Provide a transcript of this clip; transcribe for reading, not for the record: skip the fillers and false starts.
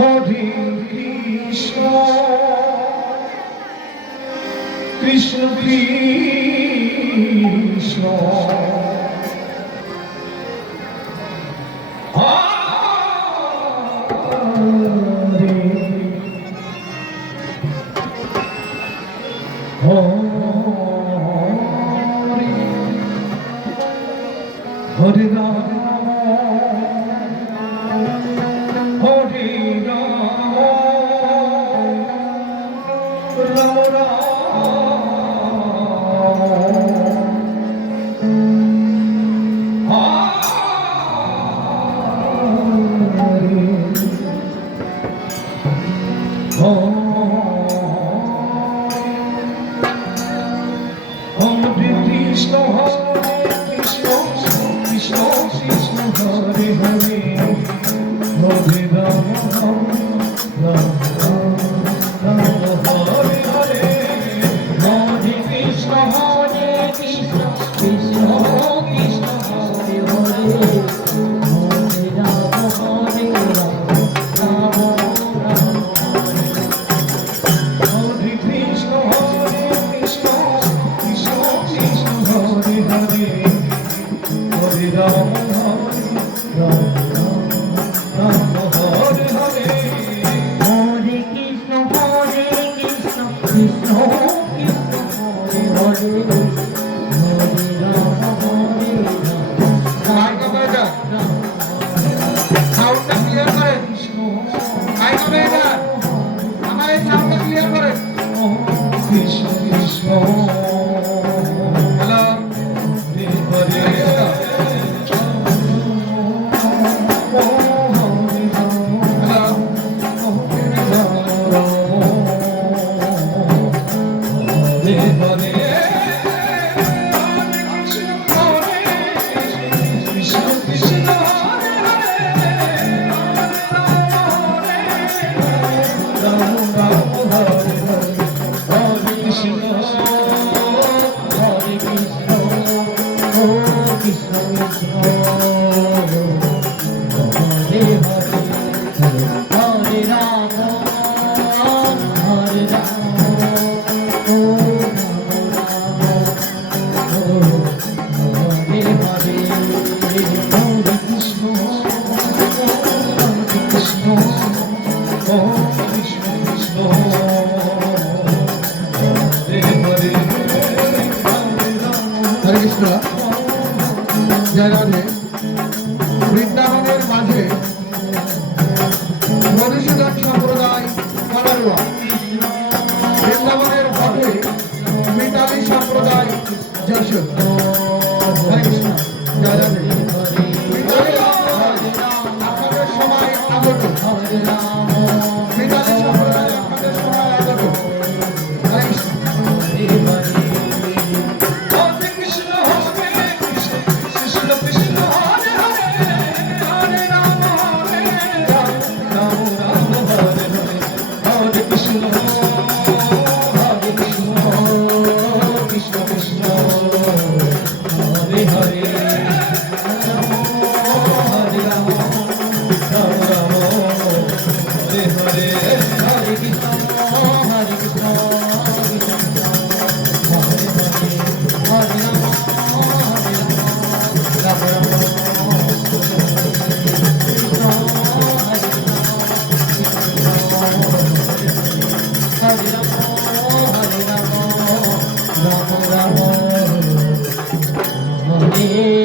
হরে Krishna Krishna Krishna Hare Ram Hare Ram Ram Hare Krishna Krishna Krishna Hare Hare Hare Rama Rama Hare Hare Hare Krishna Krishna Krishna Krishna Hare Hare Hare Rama Rama Hare Krishna Krishna Krishna Krishna Hare Hare Hare Rama Rama Hare Hare Hare Krishna Krishna Krishna Hare Hare Hare Rama সাউন্ডটা clear করেন mic বেটা আমার এই সাউন্ডটা clear করেন Krishna Krishna hello হরে জয়রাধে বৃন্দাবনের মাঝে মধুসূদন সম্প্রদায় কালারুয়া, বৃন্দাবনের পথে মিতালি সম্প্রদায় যশোর। হরে কৃষ্ণ জয়রাধে আপনাদের সময় আগত, মিতালি সম্প্রদায় আপনাদের সময় আগত। হরে কৃষ্ণ Hare